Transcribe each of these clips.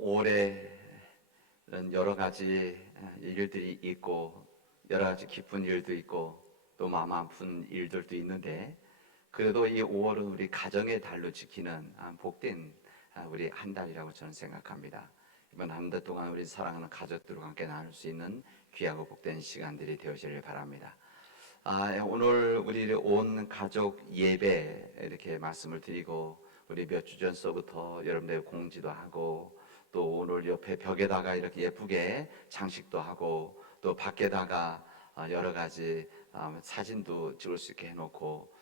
올해는 여러 가지 일들이 있고 여러 가지 기쁜 일도 있고 또 마음 아픈 일들도 있는데, 그래도 이 5월은 우리 가정의 달로 지키는 복된 우리 한 달이라고 저는 생각합니다. 이번 한 달 동안 우리 사랑하는 가족들과 함께 나눌 수 있는 귀하고 복된 시간들이 되어지길 바랍니다. 오늘 우리 온 가족 예배 이렇게 말씀을 드리고, 우리 몇 주 전서부터 여러분들 공지도 하고, 또 오늘 옆에 벽에다가 이렇게 예쁘게 장식도 하고, 또 밖에다가 여러 가지 사진도 찍을 수 있게 해놓고,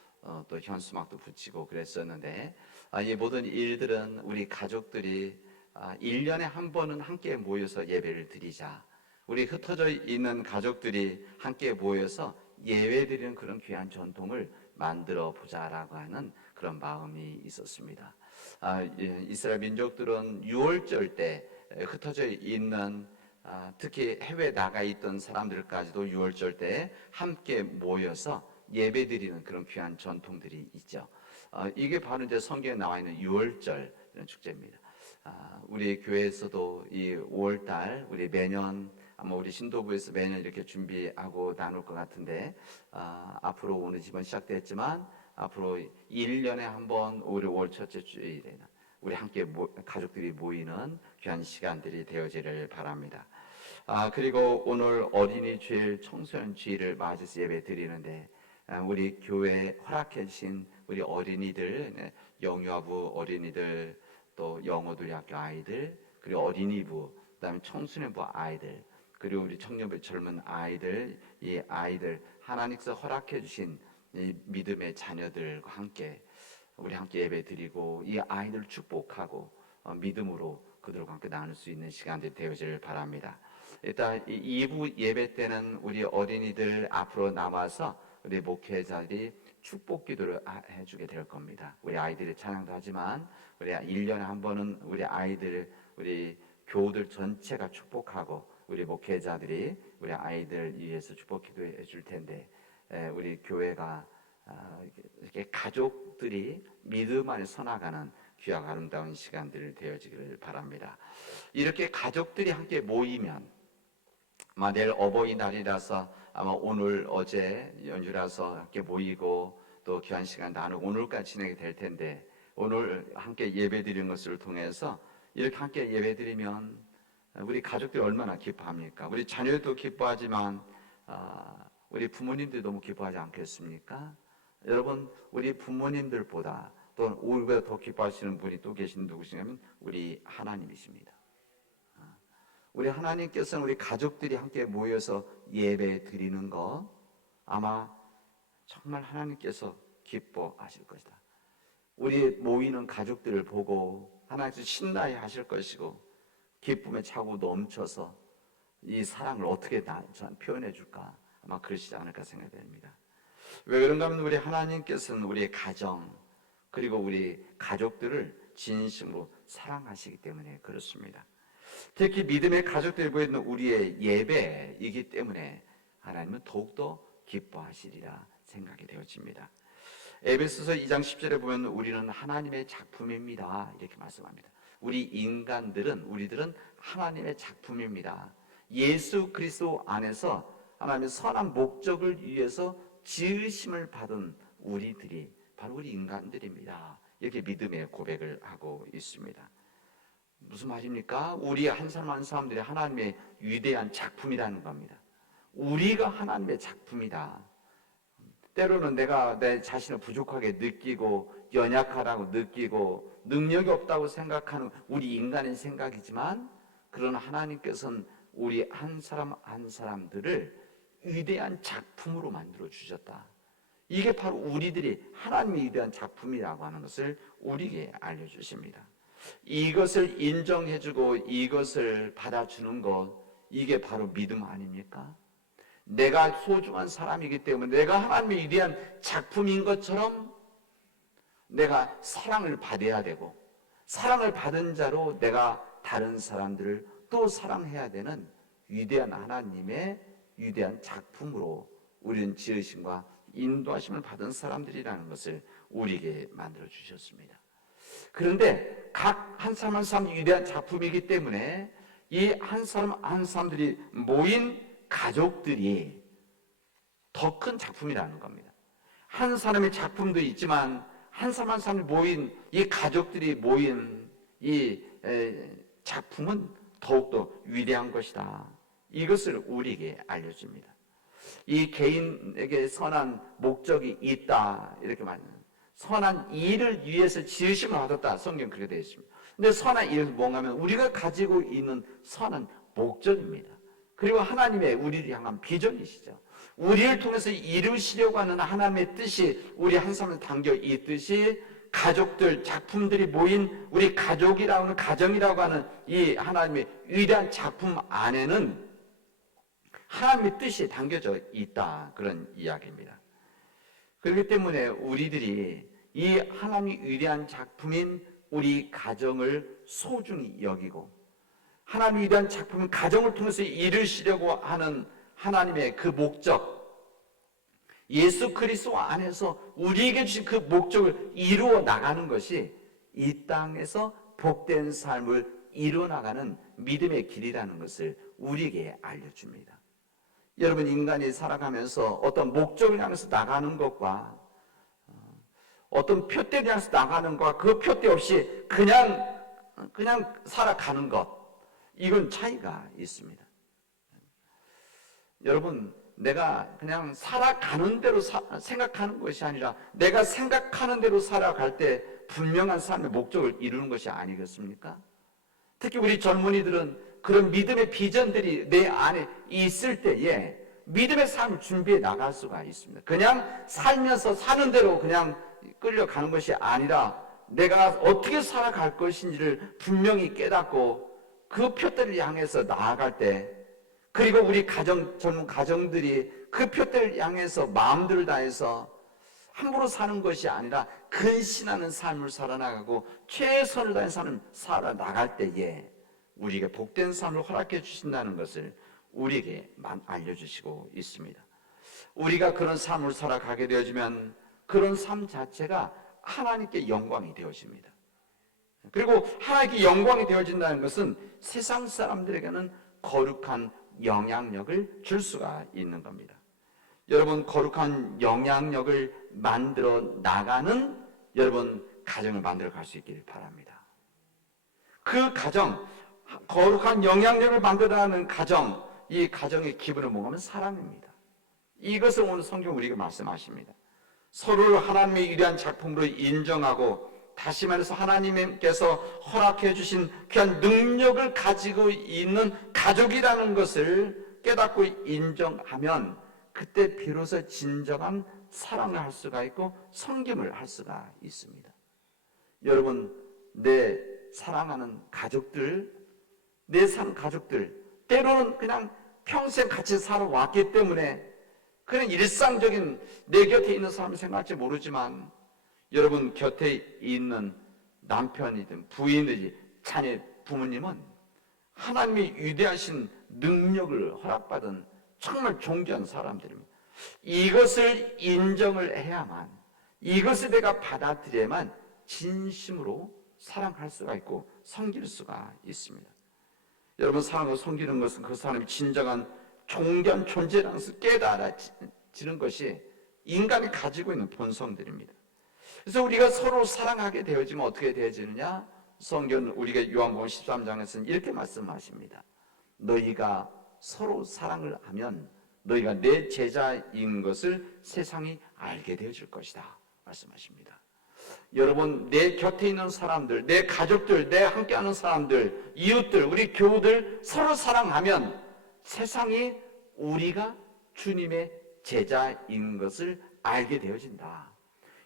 또 현수막도 붙이고 그랬었는데, 이 모든 일들은 우리 가족들이 1년에 한 번은 함께 모여서 예배를 드리자, 우리 흩어져 있는 가족들이 함께 모여서 예배 드리는 그런 귀한 전통을 만들어 보자라고 하는 그런 마음이 있었습니다. 이스라엘 민족들은 6월절 때 흩어져 있는, 특히 해외 나가 있던 사람들까지도 6월절 때 함께 모여서 예배드리는 그런 귀한 전통들이 있죠. 이게 바로 이제 성경에 나와 있는 6월절 축제입니다. 우리 교회에서도 이 5월달 우리 매년 아마 우리 신도부에서 매년 이렇게 준비하고 나눌 것 같은데, 앞으로 오늘 집은 시작됐지만 앞으로 1년에 한 번 우리 5월 첫째 주일에는 우리 함께 가족들이 모이는 귀한 시간들이 되어지를 바랍니다. 그리고 오늘 어린이 주일, 청소년 주일을 맞이해서 예배 드리는데, 우리 교회에 허락해 주신 우리 어린이들, 영유아부 어린이들, 또 영어도리학교 아이들, 그리고 어린이부, 그다음에 청소년부 아이들, 그리고 우리 청년부 젊은 아이들, 이 아이들 하나님께서 허락해 주신 이 믿음의 자녀들과 함께 우리 함께 예배 드리고, 이 아이들 축복하고 믿음으로 그들과 함께 나눌 수 있는 시간들이 되어지를 바랍니다. 일단 이 2부 예배 때는 우리 어린이들 앞으로 남아서 우리 목회자들이 축복 기도를 해주게 될 겁니다. 우리 아이들이 찬양도 하지만 우리 1년에 한 번은 우리 아이들, 우리 교우들 전체가 축복하고, 우리 목회자들이 우리 아이들 위해서 축복 기도해 줄 텐데, 우리 교회가 이렇게 가족들이 믿음 안에 서나가는 귀하고 아름다운 시간들을 되어지기를 바랍니다. 이렇게 가족들이 함께 모이면, 아마 내일 어버이날이라서 아마 오늘 어제 연휴라서 함께 모이고 또 귀한 시간 나누고 오늘까지 진행이 될 텐데, 오늘 함께 예배 드리는 것을 통해서 이렇게 함께 예배 드리면 우리 가족들이 얼마나 기뻐합니까? 우리 자녀도 기뻐하지만 우리 부모님들이 너무 기뻐하지 않겠습니까? 여러분, 우리 부모님들보다 또 우리보다 더 기뻐하시는 분이 또 계신 누구시냐면 우리 하나님이십니다. 우리 하나님께서는 우리 가족들이 함께 모여서 예배 드리는 거 아마 정말 하나님께서 기뻐하실 것이다. 우리 모이는 가족들을 보고 하나님께서 신나해 하실 것이고, 기쁨에 차고 넘쳐서 이 사랑을 어떻게 표현해 줄까, 아마 그러시지 않을까 생각됩니다. 왜 그런가 하면 우리 하나님께서는 우리의 가정 그리고 우리 가족들을 진심으로 사랑하시기 때문에 그렇습니다. 특히 믿음의 가족들이 보이는 우리의 예배이기 때문에 하나님은 더욱더 기뻐하시리라 생각이 되어집니다. 에베소서 2장 10절에 보면 우리는 하나님의 작품입니다 이렇게 말씀합니다. 우리들은 하나님의 작품입니다. 예수 그리스도 안에서 하나님의 선한 목적을 위해서 지으심을 받은 우리들이 바로 우리 인간들입니다. 이렇게 믿음의 고백을 하고 있습니다. 무슨 말입니까? 우리 한 사람 한 사람들이 하나님의 위대한 작품이라는 겁니다. 우리가 하나님의 작품이다. 때로는 내가 내 자신을 부족하게 느끼고 연약하다고 느끼고 능력이 없다고 생각하는 우리 인간의 생각이지만, 그러나 하나님께서는 우리 한 사람 한 사람들을 위대한 작품으로 만들어 주셨다. 이게 바로 우리들이 하나님의 위대한 작품이라고 하는 것을 우리에게 알려주십니다. 이것을 인정해주고 이것을 받아주는 것, 이게 바로 믿음 아닙니까? 내가 소중한 사람이기 때문에 내가 하나님의 위대한 작품인 것처럼 내가 사랑을 받아야 되고, 사랑을 받은 자로 내가 다른 사람들을 또 사랑해야 되는 위대한 하나님의 위대한 작품으로 우리는 지으심과 인도하심을 받은 사람들이라는 것을 우리에게 만들어 주셨습니다. 그런데 각 한 사람 한 사람이 위대한 작품이기 때문에 이 한 사람 한 사람들이 모인 가족들이 더 큰 작품이라는 겁니다. 한 사람의 작품도 있지만 한 사람 한 사람이 모인 이 가족들이 모인 이 작품은 더욱더 위대한 것이다. 이것을 우리에게 알려줍니다. 이 개인에게 선한 목적이 있다, 이렇게 말합니다. 선한 일을 위해서 지으심을 얻었다, 성경 그렇게 되어 있습니다. 근데 선한 일은 뭔가 하면 우리가 가지고 있는 선한 목적입니다. 그리고 하나님의 우리를 향한 비전이시죠. 우리를 통해서 이루시려고 하는 하나님의 뜻이 우리 한 사람을 담겨 있듯이 가족들, 작품들이 모인 우리 가족이라고 하는, 가정이라고 하는 이 하나님의 위대한 작품 안에는 하나님의 뜻이 담겨져 있다, 그런 이야기입니다. 그렇기 때문에 우리들이 이 하나님의 위대한 작품인 우리 가정을 소중히 여기고, 하나님의 위대한 작품인 가정을 통해서 이루시려고 하는 하나님의 그 목적, 예수 그리스도 안에서 우리에게 주신 그 목적을 이루어 나가는 것이 이 땅에서 복된 삶을 이루어 나가는 믿음의 길이라는 것을 우리에게 알려줍니다. 여러분, 인간이 살아가면서 어떤 목적을 향해서 나가는 것과 어떤 표대를 향해서 나가는 것과 그 표대 없이 그냥 살아가는 것, 이건 차이가 있습니다. 여러분, 내가 그냥 살아가는 대로 생각하는 것이 아니라 내가 생각하는 대로 살아갈 때 분명한 삶의 목적을 이루는 것이 아니겠습니까? 특히 우리 젊은이들은 그런 믿음의 비전들이 내 안에 있을 때에 믿음의 삶을 준비해 나갈 수가 있습니다. 그냥 살면서 사는 대로 그냥 끌려가는 것이 아니라 내가 어떻게 살아갈 것인지를 분명히 깨닫고 그 표대를 향해서 나아갈 때, 그리고 우리 젊은 가정들이 그 표대를 향해서 마음들을 다해서 함부로 사는 것이 아니라 근신하는 삶을 살아나가고 최선을 다하는 삶을 살아나갈 때에 우리에게 복된 삶을 허락해 주신다는 것을 우리에게 알려주시고 있습니다. 우리가 그런 삶을 살아가게 되어지면 그런 삶 자체가 하나님께 영광이 되어집니다. 그리고 하나님께 영광이 되어진다는 것은 세상 사람들에게는 거룩한 영향력을 줄 수가 있는 겁니다. 여러분, 거룩한 영향력을 만들어 나가는 여러분 가정을 만들어 갈 수 있기를 바랍니다. 그 가정, 거룩한 영향력을 만들어 나가는 가정, 이 가정의 기본은 뭔가 하면 사랑입니다. 이것을 오늘 성경 우리에게 말씀하십니다. 서로를 하나님의 위대한 작품으로 인정하고, 다시 말해서 하나님께서 허락해 주신 귀한 능력을 가지고 있는 가족이라는 것을 깨닫고 인정하면 그때 비로소 진정한 사랑을 할 수가 있고 섬김을 할 수가 있습니다. 여러분, 내 사랑하는 가족들, 내 사는 가족들, 때로는 그냥 평생 같이 살아왔기 때문에 그냥 일상적인 내 곁에 있는 사람을 생각할지 모르지만, 여러분 곁에 있는 남편이든 부인이든 자녀, 부모님은 하나님의 위대하신 능력을 허락받은 정말 존귀한 사람들입니다. 이것을 인정을 해야만, 이것을 내가 받아들여야만 진심으로 사랑할 수가 있고 섬길 수가 있습니다. 여러분, 사랑하고 섬기는 것은 그 사람이 진정한 존귀한 존재라는 것을 깨달아지는 것이 인간이 가지고 있는 본성들입니다. 그래서 우리가 서로 사랑하게 되어지면 어떻게 되어지느냐? 성경은 우리가 요한복음 13장에서는 이렇게 말씀하십니다. 너희가 서로 사랑을 하면 너희가 내 제자인 것을 세상이 알게 되어질 것이다, 말씀하십니다. 여러분, 내 곁에 있는 사람들, 내 가족들, 내 함께하는 사람들, 이웃들, 우리 교우들 서로 사랑하면 세상이 우리가 주님의 제자인 것을 알게 되어진다.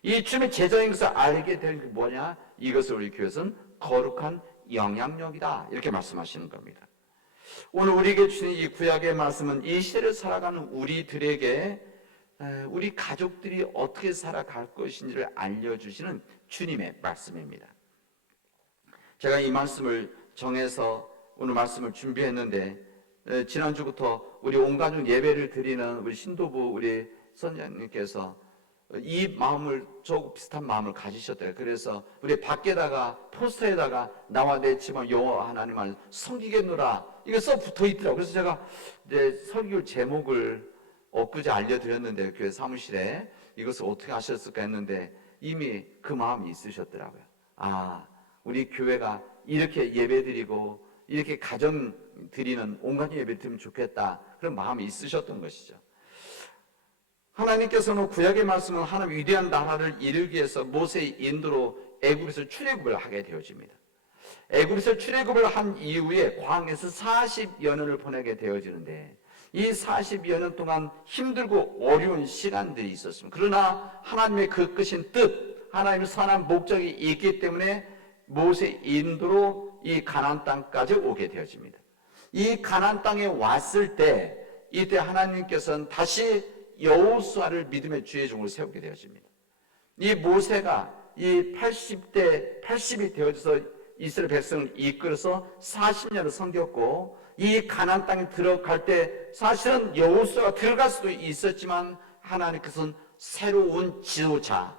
이 주님의 제자인 것을 알게 된 게 뭐냐? 이것을 우리 교회에서는 거룩한 영향력이다, 이렇게 말씀하시는 겁니다. 오늘 우리에게 주신 이 구약의 말씀은 이 시대를 살아가는 우리들에게 우리 가족들이 어떻게 살아갈 것인지를 알려주시는 주님의 말씀입니다. 제가 이 말씀을 정해서 오늘 말씀을 준비했는데, 지난주부터 우리 온 가족 예배를 드리는 우리 신도부 우리 선장님께서 이 마음을, 저 비슷한 마음을 가지셨대요. 그래서 우리 밖에다가 포스터에다가 나와 내 집은 여호와 하나님을 섬기겠노라 이게 써 붙어 있더라고요. 그래서 제가 이제 설교 제목을 엊그제 알려드렸는데 교회 사무실에 이것을 어떻게 하셨을까 했는데 이미 그 마음이 있으셨더라고요. 아, 우리 교회가 이렇게 예배드리고 이렇게 가정 드리는 온갖 예배 드리면 좋겠다 그런 마음이 있으셨던 것이죠. 하나님께서는 구약의 말씀은 하나님 위대한 나라를 이루기 위해서 모세의 인도로 애굽에서 출애굽을 하게 되어집니다. 애굽에서 출애굽을 한 이후에 광야에서 40여 년을 보내게 되어지는데 이 40여 년 동안 힘들고 어려운 시간들이 있었습니다. 그러나 하나님의 그 끝인 뜻, 하나님의 선한 목적이 있기 때문에 모세 인도로 이 가나안 땅까지 오게 되어집니다. 이 가나안 땅에 왔을 때 이때 하나님께서는 다시 여호수아를 믿음의 주의 종으로 세우게 되어집니다. 이 모세가 이 80이 되어져서 이스라엘 백성을 이끌어서 40년을 섬겼고 이 가나안 땅에 들어갈 때 사실은 여호수아가 들어갈 수도 있었지만 하나님께서는 새로운 지도자,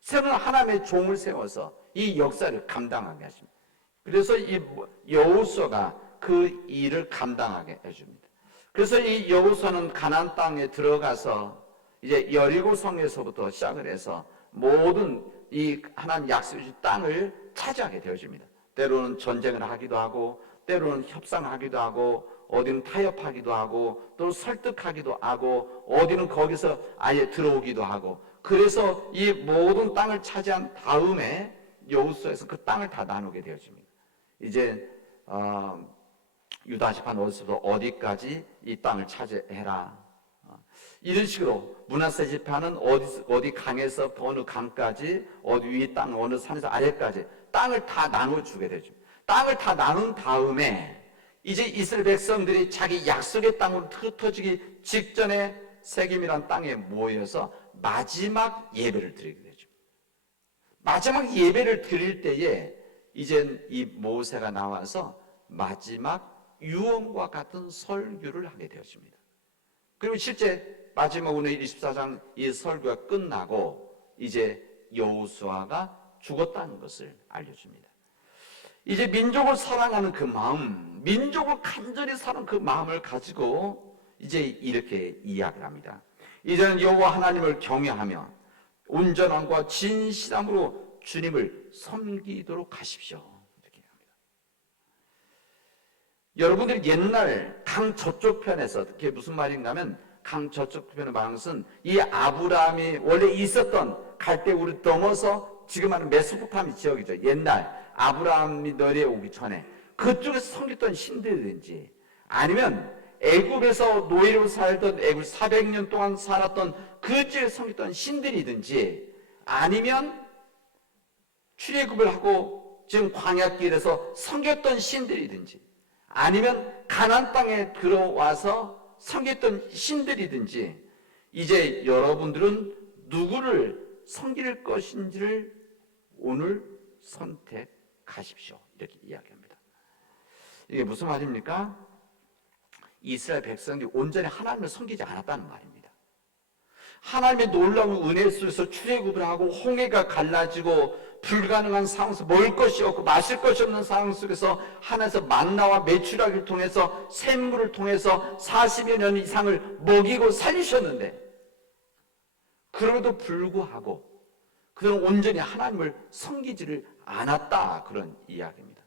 새로운 하나님의 종을 세워서 이 역사를 감당하게 하십니다. 그래서 이 여호수아가 그 일을 감당하게 해줍니다. 그래서 이 여호수아는 가나안 땅에 들어가서 이제 여리고 성에서부터 시작을 해서 모든 이 하나님 약속의 땅을 차지하게 되어집니다. 때로는 전쟁을 하기도 하고 때로는 협상하기도 하고 어디는 타협하기도 하고 또 설득하기도 하고 어디는 거기서 아예 들어오기도 하고 그래서 이 모든 땅을 차지한 다음에 여호수아에서 그 땅을 다 나누게 되어집니다. 이제 유다 지파 어디서부터 어디까지 이 땅을 차지해라. 이런 식으로 므낫세 지파는 어디 강에서 어느 강까지 어디 위 땅 어느 산에서 아래까지 땅을 다 나눠주게 되죠. 땅을 다 나눈 다음에 이제 이스라엘 백성들이 자기 약속의 땅으로 흩어지기 직전에 세겜이라는 땅에 모여서 마지막 예배를 드리게 되죠. 마지막 예배를 드릴 때에 이젠 이 모세가 나와서 마지막 유언과 같은 설교를 하게 되었습니다. 그리고 실제 마지막 오늘 24장 이 설교가 끝나고 이제 여호수아가 죽었다는 것을 알려줍니다. 이제 민족을 사랑하는 그 마음, 민족을 간절히 사랑하는 그 마음을 가지고 이제 이렇게 이야기를 합니다. 이제는 여호와 하나님을 경외하며 온전함과 진실함으로 주님을 섬기도록 하십시오. 이렇게 합니다. 여러분들이 옛날 강 저쪽 편에서 그게 무슨 말인가 하면 강 저쪽 편의 방식은 이 아브라함이 원래 있었던 갈대우를 넘어서 지금 하는 메소포타미 지역이죠. 옛날 아브라함이 내려오기 전에 그쪽에서 섬겼던 신들이든지 아니면 애굽에서 노예로 살던 애굽 400년 동안 살았던 그 지역에 섬겼던 신들이든지 아니면 출애굽을 하고 지금 광야길에서 섬겼던 신들이든지 아니면 가나안 땅에 들어와서 섬겼던 신들이든지 이제 여러분들은 누구를 섬길 것인지를 오늘 선택하십시오. 이렇게 이야기합니다. 이게 무슨 말입니까? 이스라엘 백성들이 온전히 하나님을 섬기지 않았다는 말입니다. 하나님의 놀라운 은혜 속에서 출애굽을 하고 홍해가 갈라지고 불가능한 상황 속에서 먹을 것이 없고 마실 것이 없는 상황 속에서 하나님께서 만나와 메추라기를 통해서 샘물을 통해서 40여 년 이상을 먹이고 살리셨는데 그럼에도 불구하고 그들은 온전히 하나님을 섬기지를 않았다 그런 이야기입니다.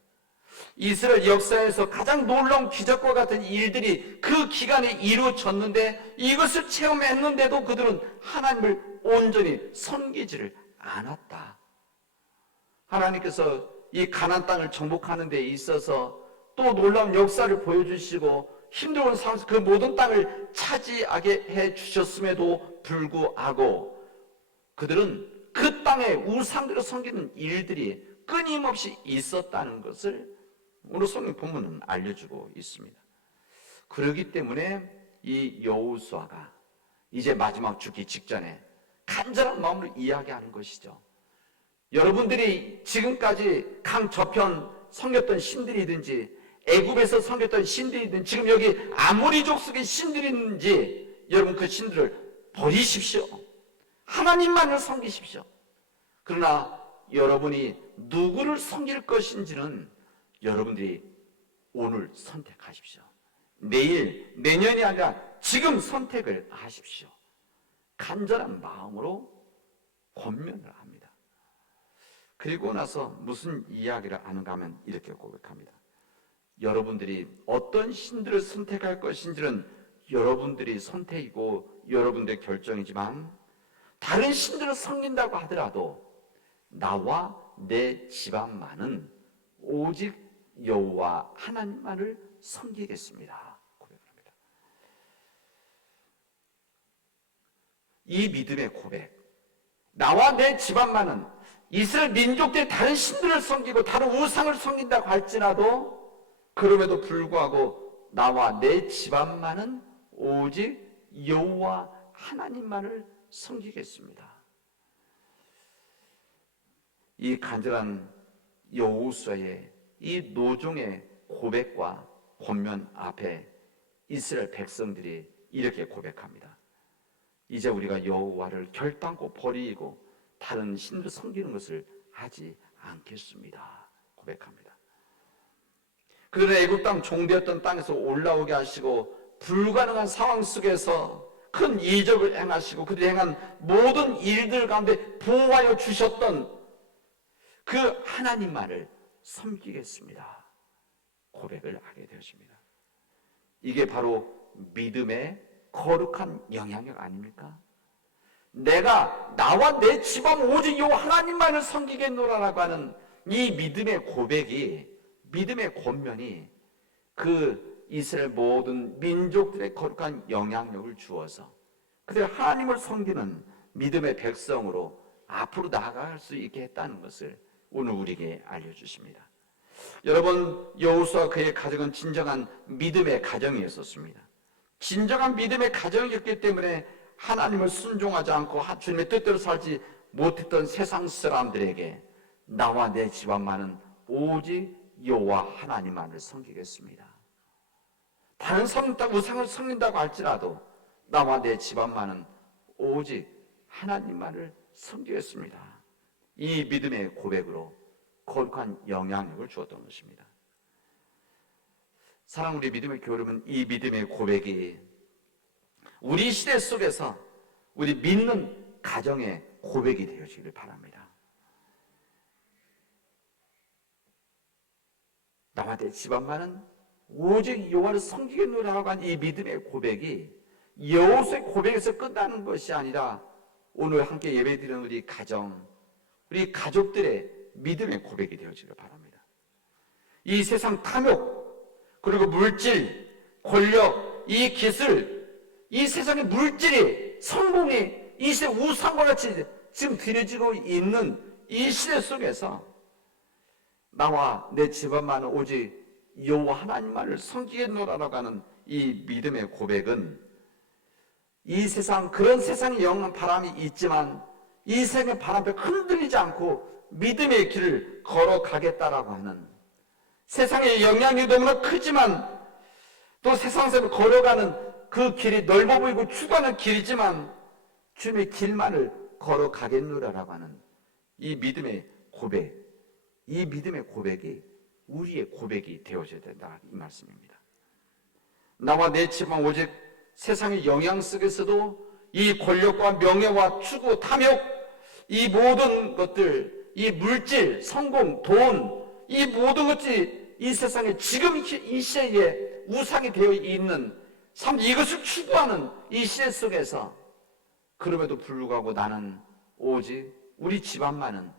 이스라엘 역사에서 가장 놀라운 기적과 같은 일들이 그 기간에 이루어졌는데 이것을 체험했는데도 그들은 하나님을 온전히 섬기지를 않았다. 하나님께서 이 가나안 땅을 정복하는 데 있어서 또 놀라운 역사를 보여주시고 힘들어하는 상황에서 그 모든 땅을 차지하게 해주셨음에도 불구하고 그들은 그 땅에 우상들을 섬기는 일들이 끊임없이 있었다는 것을 오늘 성경 본문은 알려주고 있습니다. 그렇기 때문에 이 여호수아가 이제 마지막 죽기 직전에 간절한 마음으로 이야기하는 것이죠. 여러분들이 지금까지 강 저편 섬겼던 신들이든지 애굽에서 섬겼던 신들이든지 지금 여기 아모리족 속의 신들이 있는지 여러분 그 신들을 버리십시오. 하나님만을 섬기십시오. 그러나 여러분이 누구를 섬길 것인지는 여러분들이 오늘 선택하십시오. 내일, 내년이 아니라 지금 선택을 하십시오. 간절한 마음으로 권면을 합니다. 그리고 나서 무슨 이야기를 하는가 하면 이렇게 고백합니다. 여러분들이 어떤 신들을 선택할 것인지는 여러분들이 선택이고 여러분들의 결정이지만 다른 신들을 섬긴다고 하더라도 나와 내 집안만은 오직 여호와 하나님만을 섬기겠습니다. 고백합니다. 이 믿음의 고백, 나와 내 집안만은 이스라엘 민족들이 다른 신들을 섬기고 다른 우상을 섬긴다고 할지라도 그럼에도 불구하고 나와 내 집안만은 오직 여호와 하나님만을 섬기겠습니다. 이 간절한 여호수아의 이 노종의 고백과 권면 앞에 이스라엘 백성들이 이렇게 고백합니다. 이제 우리가 여호와를 결단코 버리고 다른 신을 섬기는 것을 하지 않겠습니다. 고백합니다. 그들은 애굽 땅 종되었던 땅에서 올라오게 하시고 불가능한 상황 속에서 큰 이적을 행하시고 그들이 행한 모든 일들 가운데 보호하여 주셨던 그 하나님만을 섬기겠습니다. 고백을 하게 되었습니다. 이게 바로 믿음의 거룩한 영향력 아닙니까? 내가 나와 내 집안 오직 요 하나님만을 섬기겠노라라고 하는 이 믿음의 고백이, 믿음의 권면이 그 이스라엘 모든 민족들의 거룩한 영향력을 주어서 그들 하나님을 섬기는 믿음의 백성으로 앞으로 나아갈 수 있게 했다는 것을 오늘 우리에게 알려주십니다. 여러분, 여호수아 그의 가정은 진정한 믿음의 가정이었습니다. 진정한 믿음의 가정이었기 때문에 하나님을 순종하지 않고 주님의 뜻대로 살지 못했던 세상 사람들에게 나와 내 집안만은 오직 여호와 하나님만을 섬기겠습니다. 다른 우상을 섬긴다고 할지라도 나와 내 집안만은 오직 하나님만을 섬기겠습니다. 이 믿음의 고백으로 거룩한 영향력을 주었던 것입니다. 사랑, 우리 믿음의 교회는 이 믿음의 고백이 우리 시대 속에서 우리 믿는 가정의 고백이 되어지기를 바랍니다. 나와 내 집안만은 오직 여호와를 섬기겠노라고 한 이 믿음의 고백이 여호수아의 고백에서 끝나는 것이 아니라 오늘 함께 예배드리는 우리 가정, 우리 가족들의 믿음의 고백이 되어지기를 바랍니다. 이 세상 탐욕, 그리고 물질, 권력, 이 기술, 이 세상의 물질이, 성공이 이 시대 우상과 같이 지금 들여지고 있는 이 시대 속에서 나와 내 집안만은 오직 여호와 하나님만을 섬기겠노라라고 하는 이 믿음의 고백은 이 세상, 그런 세상에 영한 바람이 있지만 이 세상의 바람 앞에 흔들리지 않고 믿음의 길을 걸어가겠다라고 하는, 세상의 영향이 너무나 크지만 또 세상에서 걸어가는 그 길이 넓어 보이고 추구하는 길이지만 주님의 길만을 걸어가겠노라라고 하는 이 믿음의 고백, 이 믿음의 고백이 우리의 고백이 되어져야 된다, 이 말씀입니다. 나와 내 집안 오직 세상의 영향 속에서도 이 권력과 명예와 추구, 탐욕, 이 모든 것들, 이 물질, 성공, 돈, 이 모든 것이 이 세상에 지금 이 시대에 우상이 되어 있는 참 이것을 추구하는 이 시대 속에서 그럼에도 불구하고 나는 오직 우리 집안만은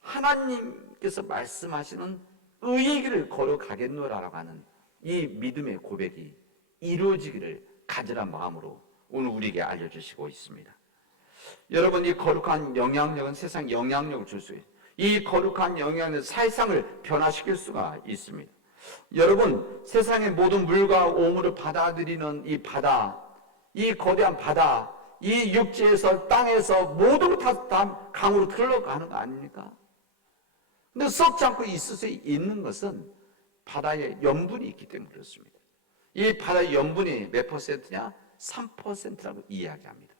하나님께서 말씀하시는 의의 길을 걸어가겠노라라고 하는 이 믿음의 고백이 이루어지기를 간절한 마음으로 오늘 우리에게 알려주시고 있습니다. 여러분, 이 거룩한 영향력은 세상 영향력을 줄 수 있어요. 이 거룩한 영향력은 세상을 변화시킬 수가 있습니다. 여러분, 세상의 모든 물과 오물을 받아들이는 이 바다, 이 거대한 바다, 이 육지에서 땅에서 모든 것 다 강으로 흘러가는 거 아닙니까? 근데 썩지 않고 있을 수 있는 것은 바다에 염분이 있기 때문에 그렇습니다. 이 바다의 염분이 몇 퍼센트냐? 3%라고 이야기합니다.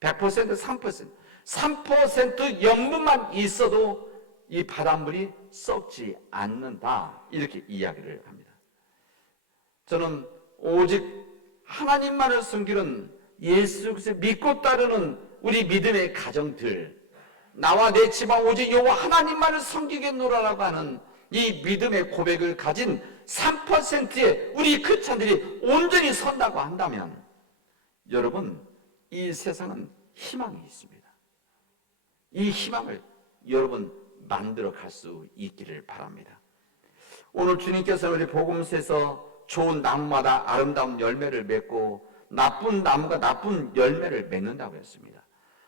100% 3%. 3% 염분만 있어도 이 바닷물이 썩지 않는다. 이렇게 이야기를 합니다. 저는 오직 하나님만을 섬기는 예수 그리스도를 믿고 따르는 우리 믿음의 가정들, 나와 내 집안 오직 여호와 하나님만을 섬기겠노라라고 하는 이 믿음의 고백을 가진 3%의 우리 크리스찬들이 온전히 선다고 한다면 여러분, 이 세상은 희망이 있습니다. 이 희망을 여러분 만들어 갈 수 있기를 바랍니다. 오늘 주님께서 우리 복음서에서 좋은 나무마다 아름다운 열매를 맺고 나쁜 나무가 나쁜 열매를 맺는다고 했습니다.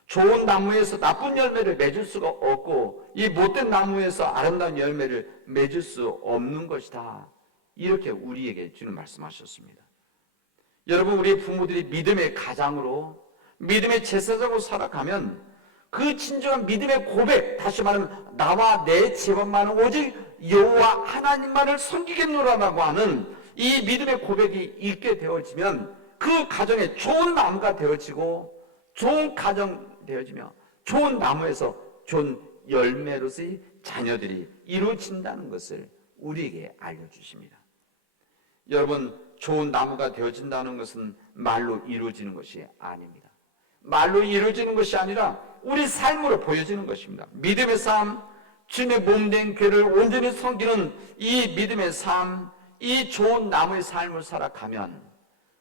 좋은 나무에서 나쁜 열매를 맺을 수가 없고 이 못된 나무에서 아름다운 열매를 맺을 수 없는 것이다. 이렇게 우리에게 주님 말씀하셨습니다. 여러분, 우리 부모들이 믿음의 가장으로 믿음의 제사장으로 살아가면 그 진정한 믿음의 고백, 다시 말하면 나와 내 집안만은 오직 여호와 하나님만을 섬기겠노라라고 하는 이 믿음의 고백이 있게 되어지면 그 가정에 좋은 나무가 되어지고 좋은 가정 되어지며 좋은 나무에서 좋은 열매로서의 자녀들이 이루어진다는 것을 우리에게 알려주십니다. 여러분, 좋은 나무가 되어진다는 것은 말로 이루어지는 것이 아닙니다. 말로 이루어지는 것이 아니라 우리 삶으로 보여지는 것입니다. 믿음의 삶, 주님의 몸된 교회를 온전히 섬기는 이 믿음의 삶, 이 좋은 나무의 삶을 살아가면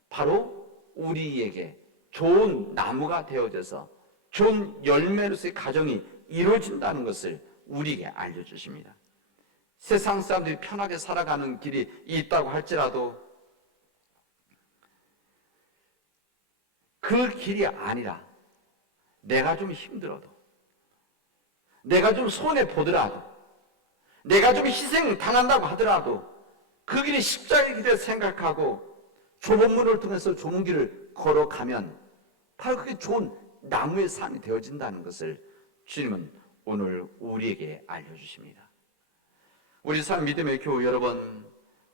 바로 우리에게 좋은 나무가 되어져서 좋은 열매로서의 가정이 이루어진다는 것을 우리에게 알려주십니다. 세상 사람들이 편하게 살아가는 길이 있다고 할지라도 그 길이 아니라 내가 좀 힘들어도, 내가 좀 손해보더라도, 내가 좀 희생 당한다고 하더라도 그 길이 십자가의 길을 생각하고 좁은 문을 통해서 좁은 길을 걸어가면 바로 그게 좋은 나무의 삶이 되어진다는 것을 주님은 오늘 우리에게 알려주십니다. 우리 산 믿음의 교우 여러분,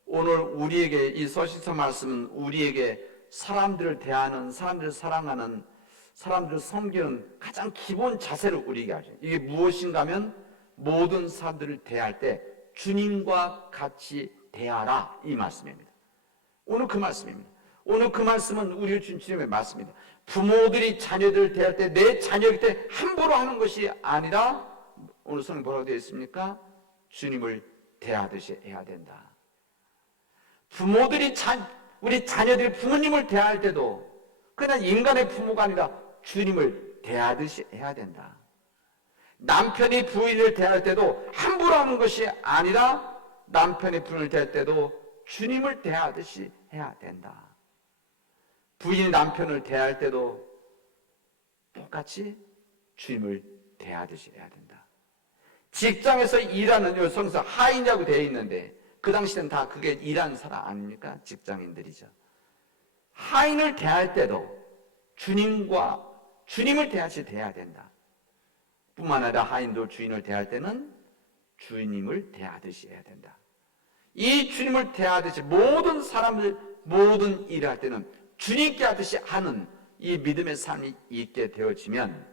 오늘 우리에게 이 서신서 말씀은 우리에게 사람들을 대하는, 사람들을 사랑하는, 사람들을 섬기는 가장 기본 자세를 우리에게 알려줘요. 이게 무엇인가 하면 모든 사람들을 대할 때 주님과 같이 대하라, 이 말씀입니다. 오늘 그 말씀입니다. 오늘 그 말씀은 우리 주님의 말씀입니다. 부모들이 자녀들을 대할 때 내 자녀일 때 함부로 하는 것이 아니라 오늘 성경 뭐라고 되어 있습니까? 주님을 대하듯이 해야 된다. 부모들이 우리 자녀들이 부모님을 대할 때도 그냥 인간의 부모가 아니라 주님을 대하듯이 해야 된다. 남편이 부인을 대할 때도 함부로 하는 것이 아니라 남편이 부인을 대할 때도 주님을 대하듯이 해야 된다. 부인이 남편을 대할 때도 똑같이 주님을 대하듯이 해야 된다. 직장에서 일하는 여성서 하인이라고 되어 있는데 그 당시에는 다 그게 일하는 사람 아닙니까? 직장인들이죠. 하인을 대할 때도 주님을 대하듯이 대해야 된다. 뿐만 아니라 하인도 주인을 대할 때는 주님을 대하듯이 해야 된다. 이 주님을 대하듯이 모든 사람들 모든 일을 할 때는 주님께 하듯이 하는 이 믿음의 삶이 있게 되어지면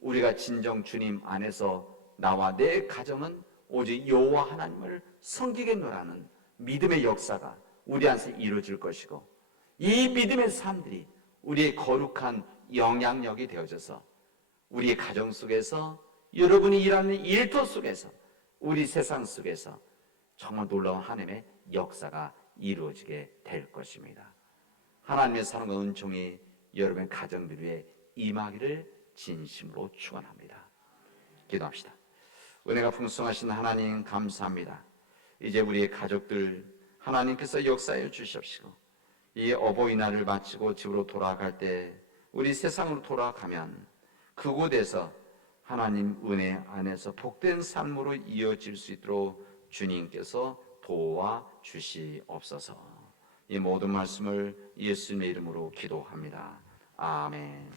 우리가 진정 주님 안에서 나와 내 가정은 오직 여호와 하나님을 섬기겠노라는 믿음의 역사가 우리 안에서 이루어질 것이고 이 믿음의 삶들이 우리의 거룩한 영향력이 되어져서 우리의 가정 속에서 여러분이 일하는 일터 속에서 우리 세상 속에서 정말 놀라운 하나님의 역사가 이루어지게 될 것입니다. 하나님의 사랑과 은총이 여러분의 가정들 위해 임하기를 진심으로 축원합니다. 기도합시다. 은혜가 풍성하신 하나님 감사합니다. 이제 우리의 가족들 하나님께서 역사해 주십시오. 이 어버이날을 마치고 집으로 돌아갈 때 우리 세상으로 돌아가면 그곳에서 하나님 은혜 안에서 복된 삶으로 이어질 수 있도록 주님께서 도와주시옵소서. 이 모든 말씀을 예수님의 이름으로 기도합니다. 아멘.